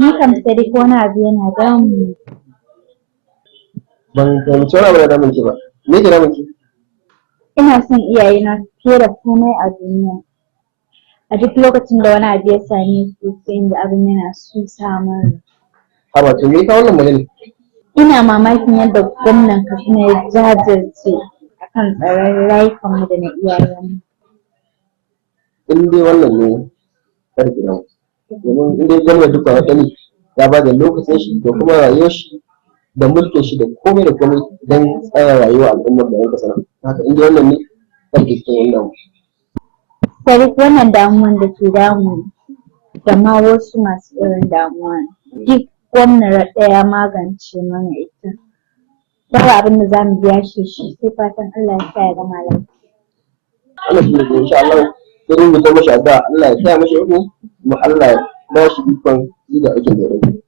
Ni kam sai dai ko wani abu yana damu. Ban fahimci wani abu da damun ki ba. Me ke damun ki? Ina son iyayena fiye da komai a duniya. A duk lokacin da wani abu ya same su sai inda abin yana so samun. Haba to me ka wannan magana? Ina mamakin yadda gwamnan Katsina ya jajirce akan tsaron rayukanmu da na iyayenmu. In dai wannan ne karki nan. Domin in dai gwamnati duka wata ne ya ba da lokacin shi da kuma rayuwar shi da mulkin shi da komai da komai don tsara rayuwar al'ummar da yanka sana. Haka in dai wannan ne karki cikin wannan. Sai wannan damuwan da ke damu da ma wasu masu irin damuwa duk gwamna ɗaya magance mana ita. Babu abin da za mu biya shi sai fatan Allah ya sa ya gama lafiya. Allah shi ne insha Allah sai dai mu ta mashi addu'a Allah ya sa mashi iko kuma Allah ya ba shi ikon yi da aikin da ya rage.